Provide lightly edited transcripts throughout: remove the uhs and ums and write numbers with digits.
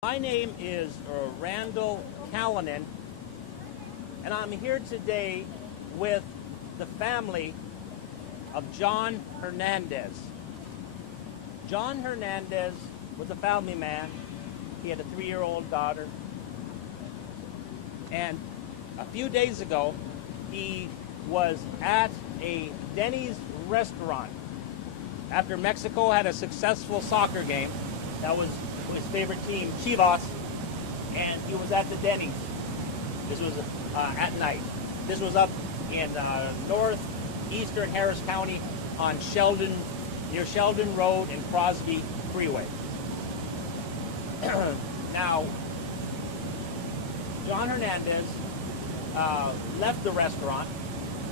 My name is Randall Callanan, and I'm here today with the family of John Hernandez. John Hernandez was a family man. He had a 3-year-old daughter. And a few days ago, he was at a Denny's restaurant after Mexico had a successful soccer game. That was his favorite team, Chivas, and he was at the Denny's. This was at night. This was up in northeastern Harris County on Sheldon, near Sheldon Road and Crosby Freeway. Now, John Hernandez left the restaurant.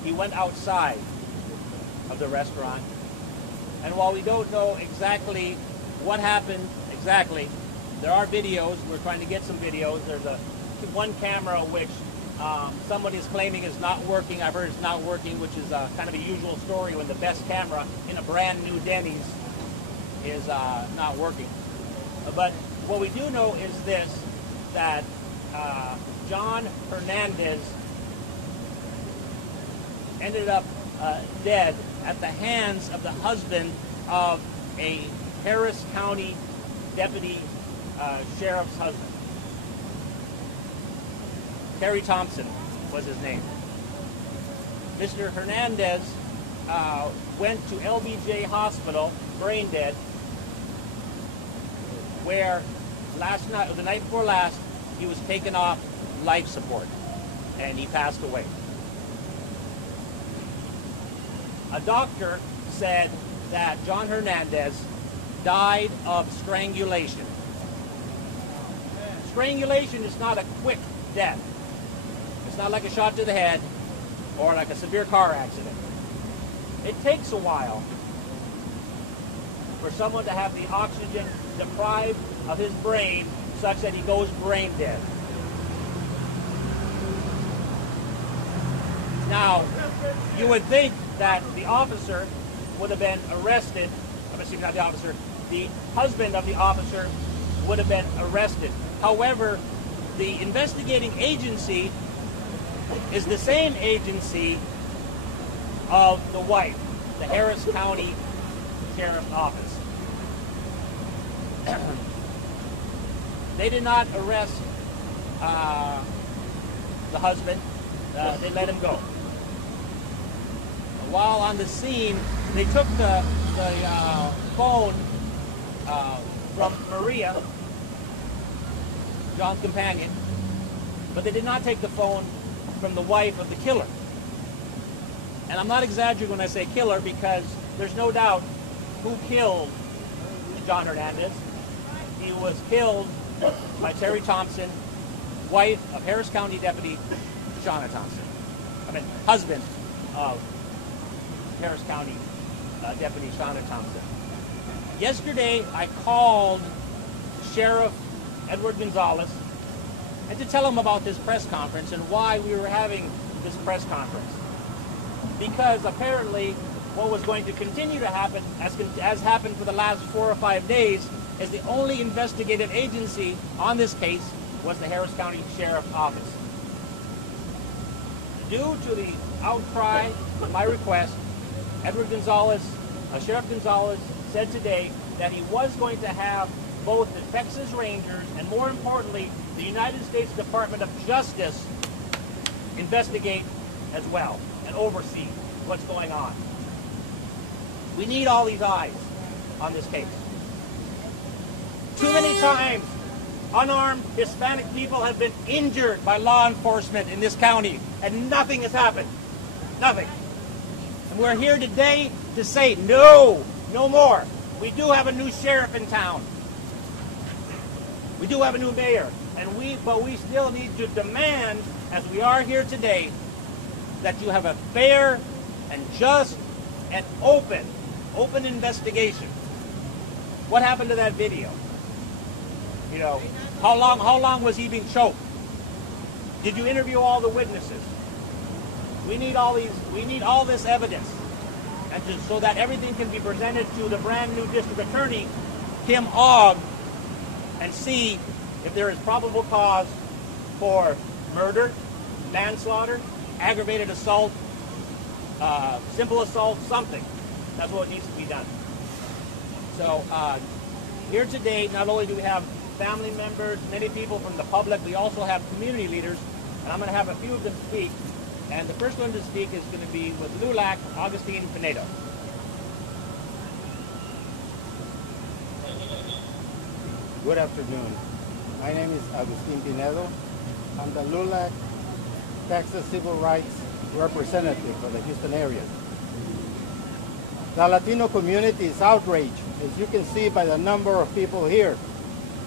He went outside of the restaurant, and while we don't know exactly what happened exactly, there are videos. We're trying to get some videos. There's one camera which somebody is claiming is not working. I've heard it's not working, which is kind of a usual story when the best camera in a brand new Denny's is not working. But what we do know is this, that John Hernandez ended up dead at the hands of the husband of a Harris County deputy sheriff's husband. Terry Thompson was his name. Mr. Hernandez went to LBJ Hospital, brain dead, where last night, or the night before last, he was taken off life support, and he passed away. A doctor said that John Hernandez died of strangulation. Strangulation is not a quick death. It's not like a shot to the head or like a severe car accident. It takes a while for someone to have the oxygen deprived of his brain such that he goes brain dead. Now, you would think that the officer would have been arrested. Excuse me, not the officer. The husband of the officer would have been arrested. However, the investigating agency is the same agency of the wife, the Harris County Sheriff's Office. They did not arrest the husband. They let him go. While on the scene, they took the phone from Maria, John's companion, but they did not take the phone from the wife of the killer. And I'm not exaggerating when I say killer, because there's no doubt who killed John Hernandez. He was killed by Terry Thompson, wife of Harris County Deputy Shauna Thompson. Husband of Harris County Deputy Shauna Thompson. Yesterday, I called Sheriff Edward Gonzalez and to tell him about this press conference and why we were having this press conference. Because apparently what was going to continue to happen, as happened for the last 4 or 5 days, is the only investigative agency on this case was the Harris County Sheriff's Office. Due to the outcry of my request, Edward Gonzalez, Sheriff Gonzalez, said today that he was going to have both the Texas Rangers and, more importantly, the United States Department of Justice investigate as well and oversee what's going on. We need all these eyes on this case. Too many times, unarmed Hispanic people have been injured by law enforcement in this county, and nothing has happened. Nothing. And we're here today to say no, no more. We do have a new sheriff in town. We do have a new mayor, but we still need to demand, as we are here today, that you have a fair and just and open investigation. What happened to that video? You know, how long was he being choked? Did you interview all the witnesses? We need all this evidence, and so that everything can be presented to the brand new district attorney, Kim Ogg, and see if there is probable cause for murder, manslaughter, aggravated assault, simple assault, something. That's what needs to be done. So here today, not only do we have family members, many people from the public, we also have community leaders, and I'm going to have a few of them speak. And the first one to speak is going to be with LULAC, Augustine Pinedo. Good afternoon. My name is Agustin Pinedo. I'm the LULAC Texas Civil Rights Representative for the Houston area. The Latino community is outraged, as you can see by the number of people here.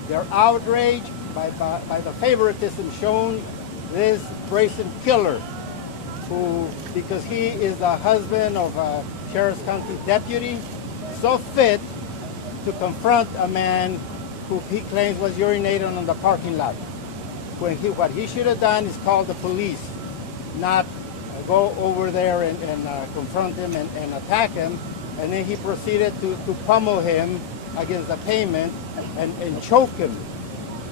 They're outraged by the favoritism shown this brazen killer, who, because he is the husband of a Sheriff's County deputy, so fit to confront a man who he claims was urinating on the parking lot. When what he should have done is call the police, not go over there and confront him and attack him. And then he proceeded to pummel him against the pavement and choke him,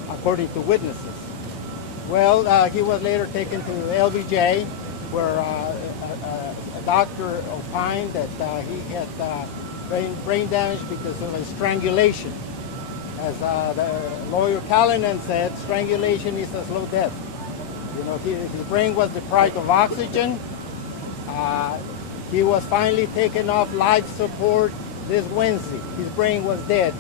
according to witnesses. Well, he was later taken to LBJ, where a doctor opined that he had brain damage because of a strangulation. As the lawyer Callanan said, strangulation is a slow death. You know, his brain was deprived of oxygen. He was finally taken off life support this Wednesday. His brain was dead.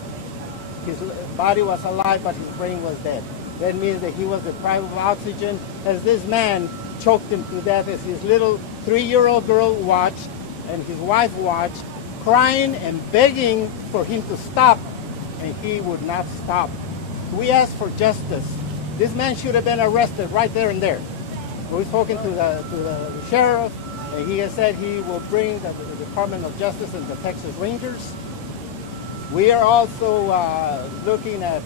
His body was alive, but his brain was dead. That means that he was deprived of oxygen, as this man choked him to death, as his little 3-year-old girl watched and his wife watched, crying and begging for him to stop, and he would not stop. We asked for justice. This man should have been arrested right there and there. We've spoken to the sheriff, and he has said he will bring the Department of Justice and the Texas Rangers. We are also looking at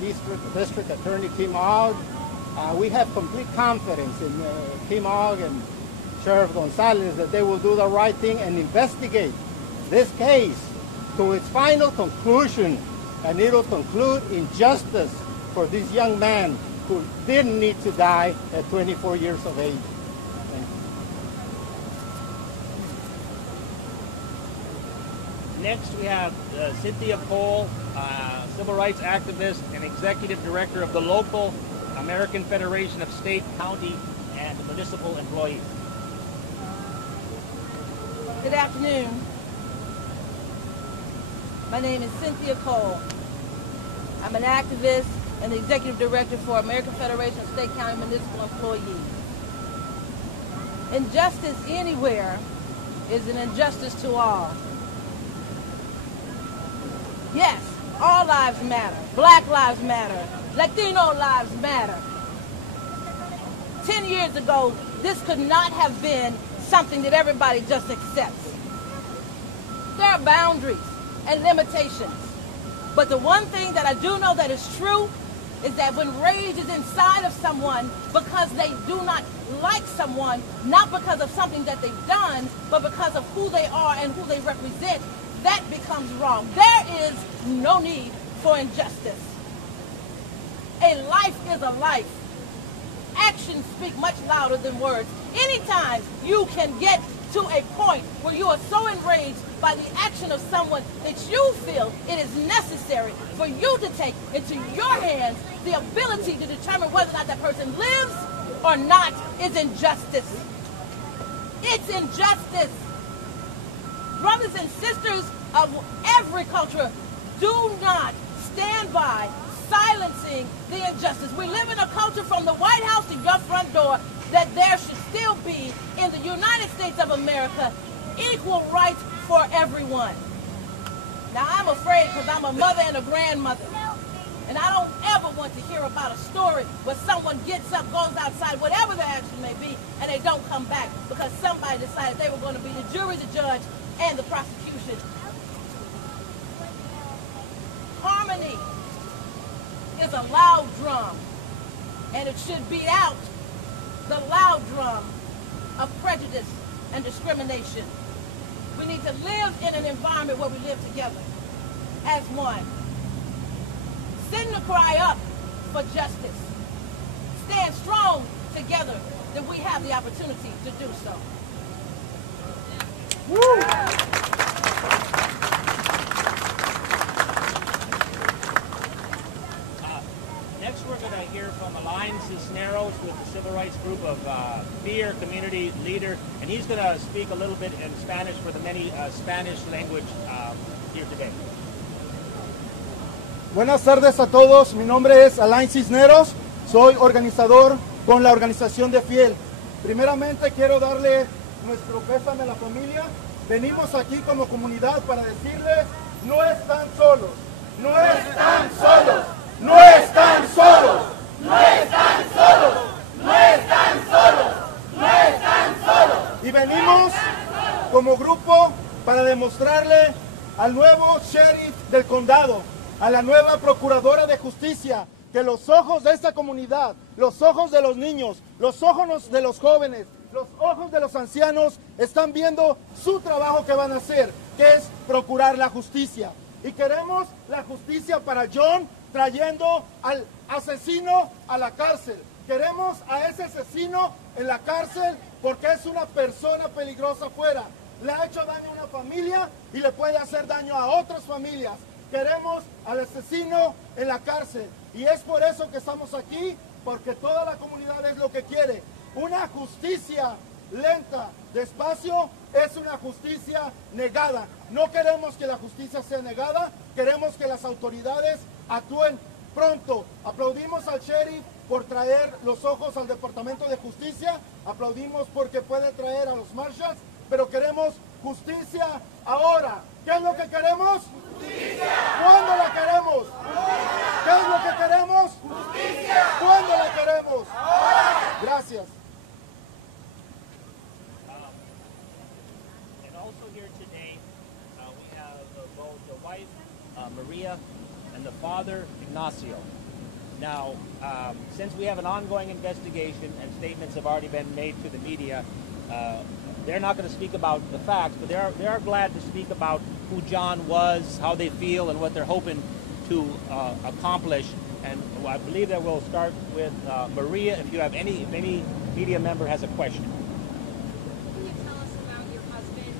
District Attorney Kim Ogg. We have complete confidence in Kim Ogg and Sheriff Gonzalez that they will do the right thing and investigate this case to its final conclusion, and it will conclude in justice for this young man who didn't need to die at 24 years of age. Next, we have Cynthia Cole, civil rights activist and executive director of the local American Federation of State, County, and Municipal Employees. Good afternoon. My name is Cynthia Cole. I'm an activist and the executive director for American Federation of State, County, and Municipal Employees. Injustice anywhere is an injustice to all. Yes, all lives matter. Black lives matter. Latino lives matter. 10 years ago, this could not have been something that everybody just accepts. There are boundaries and limitations. But the one thing that I do know that is true is that when rage is inside of someone because they do not like someone, not because of something that they've done, but because of who they are and who they represent, that becomes wrong. There is no need for injustice. A life is a life. Actions speak much louder than words. Anytime you can get to a point where you are so enraged by the action of someone that you feel it is necessary for you to take into your hands the ability to determine whether or not that person lives or not is injustice. It's injustice. Brothers and sisters of every culture, do not stand by silencing the injustice. We live in a culture from the White House to your front door that there should still be in the United States of America equal rights for everyone. Now I'm afraid because I'm a mother and a grandmother, and I don't ever want to hear about a story where someone gets up, goes outside, whatever the action may be, and they don't come back because somebody decided they were going to be the jury, the judge, and the prosecution. Harmony is a loud drum, and it should beat out the loud drum of prejudice and discrimination. We need to live in an environment where we live together as one. Send the cry up for justice. Stand strong together, then we have the opportunity to do so. Woo! Next, we're going to hear from Alain Cisneros with the civil rights group of Fear Community Leader, and he's going to speak a little bit in Spanish for the many Spanish language here today. Buenas tardes a todos, mi nombre es Alain Cisneros, soy organizador con la organización de Fiel. Primeramente quiero darle nuestro pésame a la familia. Venimos aquí como comunidad para decirles, no están solos, no están solos, no están solos, no están solos, no están solos, no están solos. Y venimos como grupo para demostrarle al nuevo sheriff del condado, a la nueva procuradora de justicia, que los ojos de esta comunidad, los ojos de los niños, los ojos de los jóvenes, los ojos de los ancianos están viendo su trabajo que van a hacer, que es procurar la justicia. Y queremos la justicia para John, trayendo al asesino a la cárcel. Queremos a ese asesino en la cárcel porque es una persona peligrosa afuera. Le ha hecho daño a una familia y le puede hacer daño a otras familias. Queremos al asesino en la cárcel. Y es por eso que estamos aquí, porque toda la comunidad es lo que quiere. Una justicia lenta, despacio, es una justicia negada. No queremos que la justicia sea negada, queremos que las autoridades actúen pronto. Aplaudimos al sheriff por traer los ojos al Departamento de Justicia, aplaudimos porque puede traer a los marshals, pero queremos justicia ahora. ¿Qué es lo que queremos? ¡Justicia! ¿Cuándo la queremos? ¡Justicia! ¿Qué es lo que queremos? ¡Justicia! ¿Cuándo la queremos? ¡Ahora! Gracias. And also here today, we have both the wife, Maria, and the father, Ignacio. Now, since we have an ongoing investigation and statements have already been made to the media, they're not going to speak about the facts, but they are glad to speak about who John was, how they feel, and what they're hoping to accomplish. And I believe that we'll start with Maria. If any media member has a question. Can you tell us about your husband?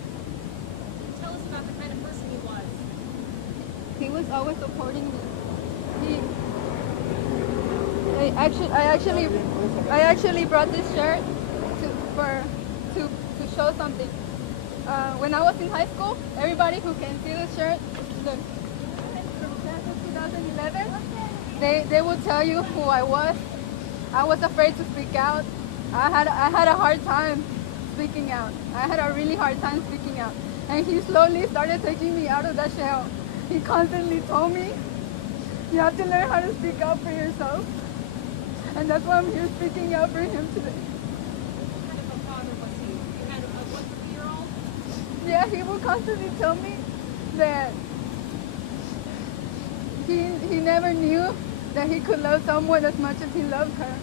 Tell us about the kind of person he was. He was always supporting me. I actually brought this shirt to show something. When I was in high school, everybody who can see the shirt, look, class of 2011, they will tell you who I was. I was afraid to speak out. I had a hard time speaking out. I had a really hard time speaking out. And he slowly started taking me out of that shell. He constantly told me, you have to learn how to speak out for yourself. And that's why I'm here speaking out for him today. What kind of a father was he? You had a 1-3-year-old? Yeah, he will constantly tell me that he never knew that he could love someone as much as he loved her.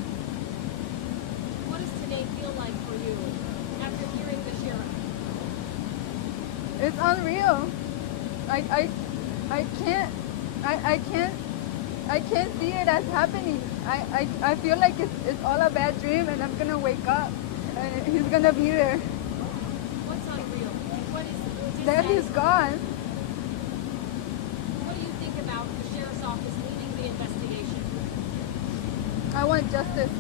What does today feel like for you after hearing the sheriff? It's unreal. I can't see it as happening. I feel like it's all a bad dream and I'm gonna wake up and he's gonna be there. What's unreal? What is That he's gone. What do you think about the sheriff's office leading the investigation? I want justice.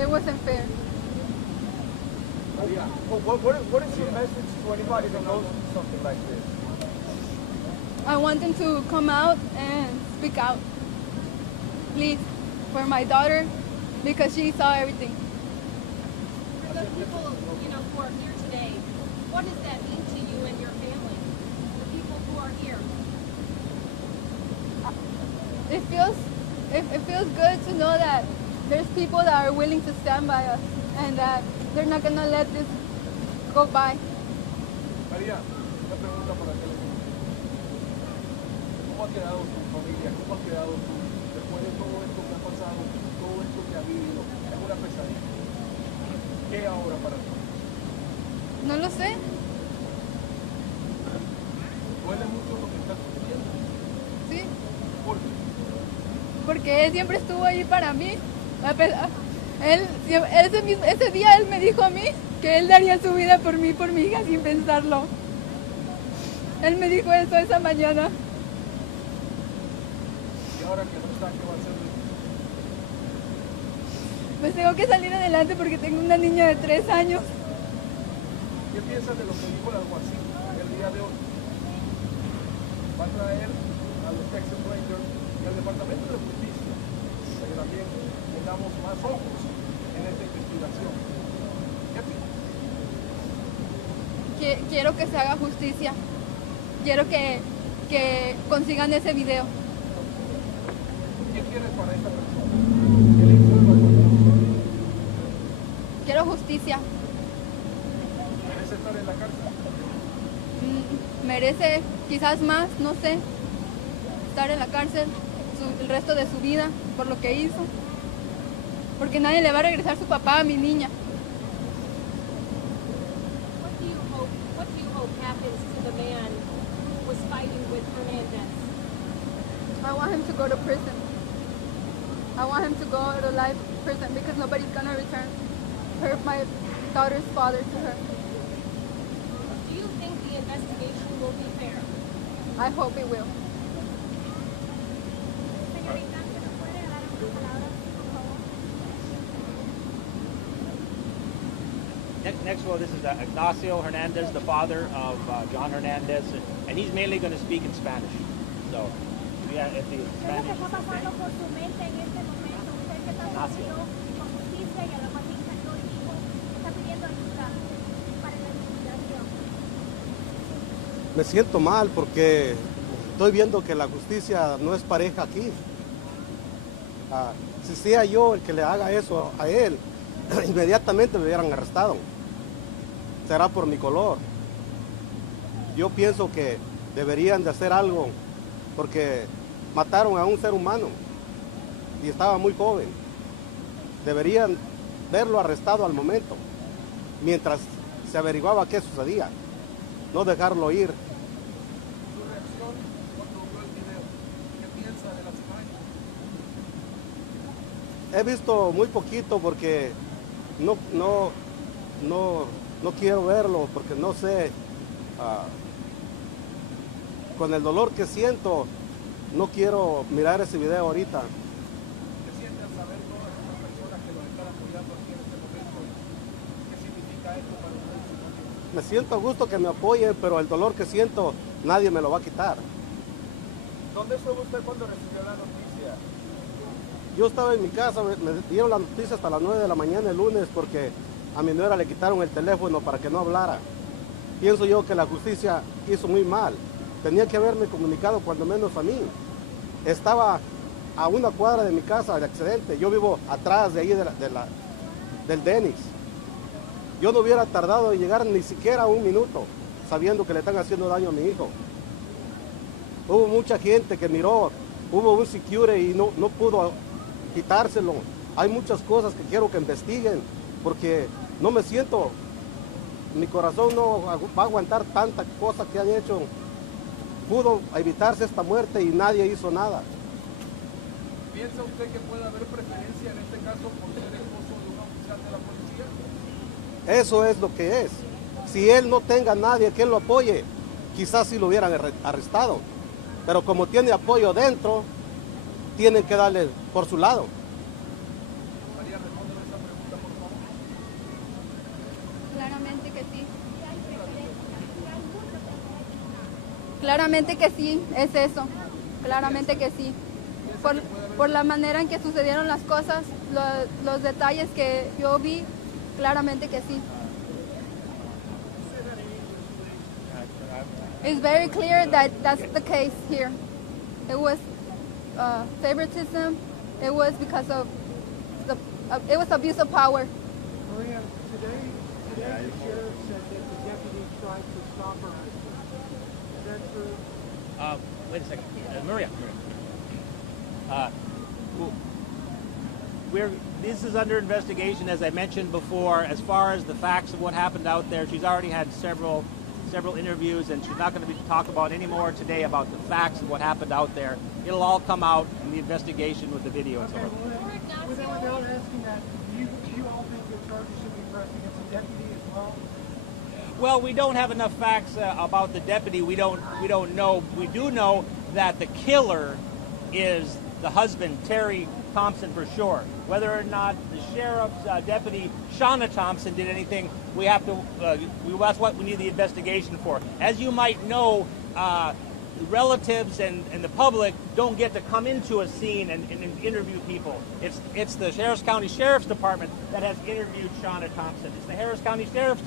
It wasn't fair. Maria, what is your message to anybody that knows something like this? I want them to come out and speak out. Please, for my daughter, because she saw everything. For the people, who are here today, what does that mean to you and your family? The people who are here. It feels good to know that there's people that are willing to stand by us and that they're not gonna let this go by. María, una pregunta para ti. ¿Cómo ha quedado tu familia? ¿Cómo has quedado tú? Después de todo esto que ha pasado, todo esto que ha vivido, es una pesadilla. ¿Qué ahora para ti? No lo sé. ¿Duele mucho lo que estás viviendo? Sí. ¿Por qué? porque él siempre estuvo ahí para mí. Ese día él me dijo a mí que él daría su vida por mí, por mi hija, sin pensarlo. Él me dijo eso esa mañana. ¿Y ahora que no está, qué va a hacer? Pues tengo que salir adelante porque tengo una niña de 3 años. ¿Qué piensas de lo que dijo el alguacil el día de hoy? Va a traer a los Texas Rangers y al Departamento de Justicia para que también tengamos más ojos en esta investigación. ¿Qué piensas? Quiero que se haga justicia. Quiero que consigan ese video. ¿Qué quieres para esta persona? ¿Qué le hizo el alguacil? Quiero justicia. ¿Merece estar en la cárcel? Merece quizás más, no sé, estar en la cárcel el resto de su vida por lo que hizo. Porque nadie le va a regresar su papá a mi niña. What do you hope happens to the man who was fighting with Hernandez? I want him to go to prison. I want him to go to life prison because nobody's gonna return my daughter's father to her. Do you think the investigation will be fair? I hope it will. Señorita, ¿se nos puede dar unas palabras, por favor? Next one, this is Ignacio Hernandez, the father of John Hernandez, and he's mainly going to speak in Spanish. So, yeah, if the ¿Qué es lo que Spanish está pasando por su mente en este momento? Usted que está sometido con justicia y a la justicia lo dijo, está pidiendo ayuda para la investigación. Me siento mal porque estoy viendo que la justicia no es pareja aquí. Si sea yo el que le haga eso a él, inmediatamente me hubieran arrestado. Será por mi color. Yo pienso que deberían de hacer algo porque mataron a un ser humano y estaba muy joven. Deberían verlo arrestado al momento, mientras se averiguaba qué sucedía, no dejarlo ir. Su reacción cuando vio el video, ¿qué piensa de las imágenes? He visto muy poquito porque no quiero verlo, porque no sé, con el dolor que siento, no quiero mirar ese video ahorita. ¿Qué siente al saber todas estas personas que lo están apoyando aquí en este momento? ¿Qué significa esto para ustedes? Me siento a gusto que me apoyen, pero el dolor que siento nadie me lo va a quitar. ¿Dónde estuvo usted cuando recibió la noticia? Yo estaba en mi casa, me dieron la noticia hasta las 9 de la mañana el lunes porque a mi nuera le quitaron el teléfono para que no hablara. Pienso yo que la justicia hizo muy mal. Tenía que haberme comunicado cuando menos a mí. Estaba a una cuadra de mi casa el accidente. Yo vivo atrás de ahí del Denis. Yo no hubiera tardado en llegar ni siquiera un minuto sabiendo que le están haciendo daño a mi hijo. Hubo mucha gente que miró, hubo un security y no pudo quitárselo. Hay muchas cosas que quiero que investiguen porque no me siento, mi corazón no va a aguantar tanta cosa que han hecho. Pudo evitarse esta muerte y nadie hizo nada. ¿Piensa usted que puede haber preferencia en este caso por ser esposo de un oficial de la policía? Eso es lo que es. Si él no tenga nadie que lo apoye, quizás sí lo hubieran arrestado. Pero como tiene apoyo dentro, tienen que darle por su lado. María, respóndeme esa pregunta, por favor. Claramente que sí. Claramente que sí, es eso. Claramente que sí. Por la manera en que sucedieron las cosas, los detalles que yo vi, claramente que sí. It's very clear that that's the case here. It was favoritism. It was because of it was abuse of power. Maria, today the sheriff said that the deputy tried to stop her. Is that true? Wait a second. Maria. This is under investigation, as I mentioned before. As far as the facts of what happened out there, she's already had several several interviews, and she's not going to talk about any more today about the facts of what happened out there. It'll all come out in the investigation with the video and so on. Without asking that, do you all think the charges should be pressed against the deputy as well? Well, we don't have enough facts about the deputy. We don't know. We do know that the killer is the husband, Terry Thompson, for sure. Whether or not the sheriff's deputy, Shauna Thompson, did anything, we have to. That's what we need the investigation for. As you might know, relatives and the public don't get to come into a scene and interview people. It's the Harris County Sheriff's Department that has interviewed Shauna Thompson. It's the Harris County Sheriff's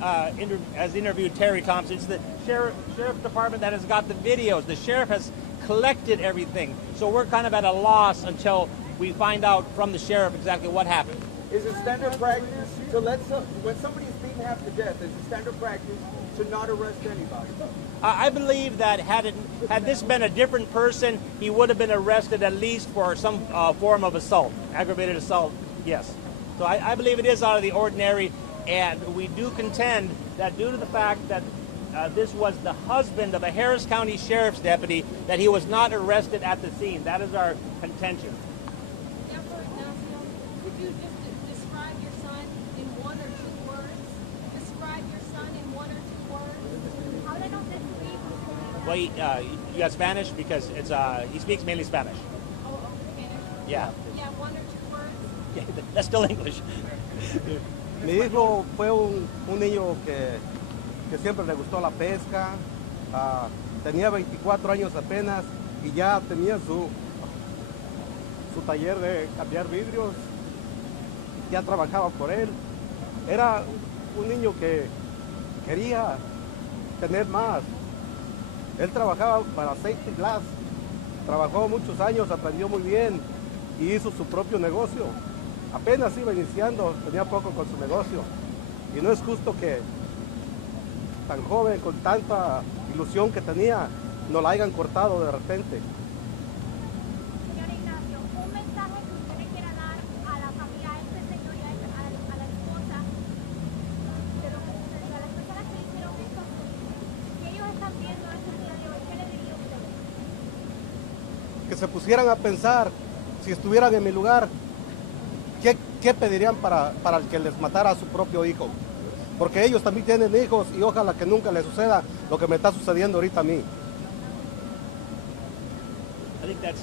has interviewed Terry Thompson. It's the Sheriff's Department that has got the videos. The sheriff has collected everything. So we're kind of at a loss until we find out from the sheriff exactly what happened. Is it standard practice to when somebody's being half to death, is it standard practice to not arrest anybody? I believe that had this been a different person, he would have been arrested at least for some form of assault, aggravated assault, yes. So I believe it is out of the ordinary, and we do contend that due to the fact that this was the husband of a Harris County Sheriff's deputy, that he was not arrested at the scene. That is our contention. Could you just describe your son in one or two words? Describe your son in one or two words. How do they know Well, you got Spanish because it's he speaks mainly Spanish. Oh, Spanish. Yeah. Yeah, one or two words. Yeah, that's still English. Mi hijo fue un niño que siempre le gustó la pesca, tenía 24 años apenas y ya tenía su taller de cambiar vidrios, ya trabajaba por él. Era un niño que quería tener más. Él trabajaba para Safety Glass, trabajó muchos años, aprendió muy bien y hizo su propio negocio. Apenas iba iniciando, tenía poco con su negocio. Y no es justo que tan joven, con tanta ilusión que tenía, no la hayan cortado de repente. Señor Ignacio, un mensaje que usted le quiera dar a la familia, a este señor y a la esposa de lo que sucedió, a las personas que le hicieron esto, que ellos están viendo este día de hoy, ¿qué le diría usted? Que se pusieran a pensar, si estuvieran en mi lugar, ¿qué pedirían para el que les matara a su propio hijo? Porque ellos también tienen hijos y ojalá que nunca les suceda lo que me está sucediendo ahorita a mí. I think that's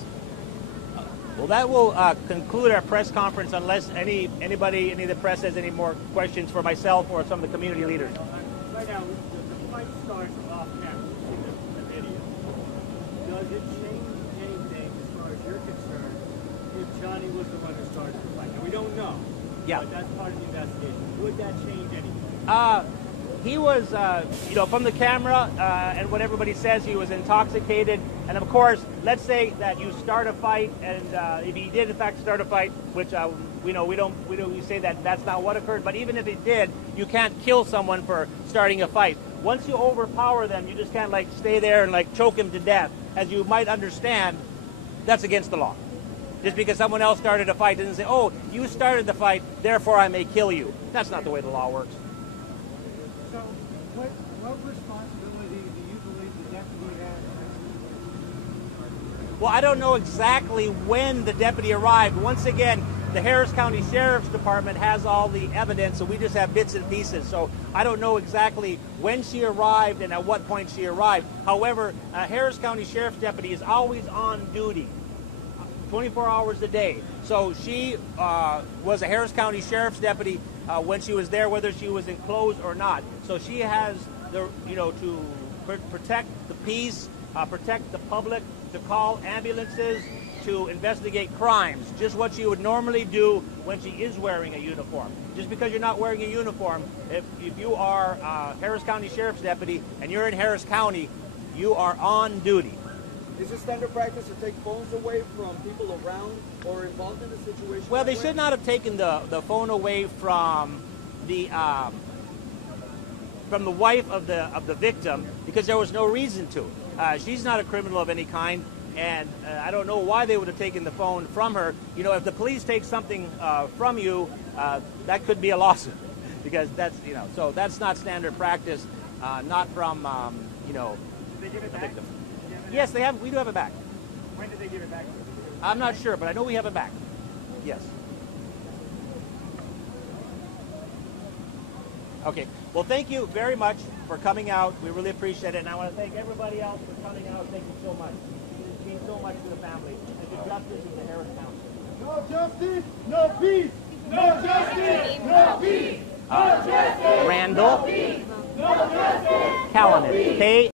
well. That will conclude our press conference, unless any of the press has any more questions for myself or some of the community leaders. Right now, the fight starts off camera. You see the video. Does it change anything as far as you're concerned if Johnny was the one who started the fight? Now, we don't know. Yeah. But that's part of the investigation. Would that change anything? He was, from the camera and what everybody says, he was intoxicated. And of course, let's say that you start a fight, and if he did in fact start a fight, which we say that that's not what occurred. But even if he did, you can't kill someone for starting a fight. Once you overpower them, you just can't stay there and choke him to death. As you might understand, that's against the law. Just because someone else started a fight doesn't say, oh, you started the fight, therefore I may kill you. That's not the way the law works. So, what responsibility do you believe the deputy has? Well, I don't know exactly when the deputy arrived. Once again, the Harris County Sheriff's Department has all the evidence, and we just have bits and pieces. So I don't know exactly when she arrived and at what point she arrived. However, a Harris County Sheriff's deputy is always on duty, 24 hours a day. So she was a Harris County Sheriff's deputy when she was there, whether she was enclosed or not. So she has to protect the peace, protect the public, to call ambulances, to investigate crimes, just what she would normally do when she is wearing a uniform. Just because you're not wearing a uniform, if you are a Harris County Sheriff's deputy and you're in Harris County, you are on duty. Is it standard practice to take phones away from people around or involved in the situation? Well, they should not have taken the phone away from the wife of the victim, because there was no reason to. She's not a criminal of any kind, and I don't know why they would have taken the phone from her. If the police take something from you, that could be a lawsuit, because that's so that's not standard practice. not from, you know, Did they give it the back? victim. Did they have it Yes, back? they have. We do have it back. When did they give it back? I'm not sure, but I know we have it back. Yes. Okay. Well, thank you very much for coming out. We really appreciate it. And I want to thank everybody else for coming out. Thank you so much. It means so much to the family and to justice in the Harris County. No justice, no peace. No justice, no peace. Randall Callinan.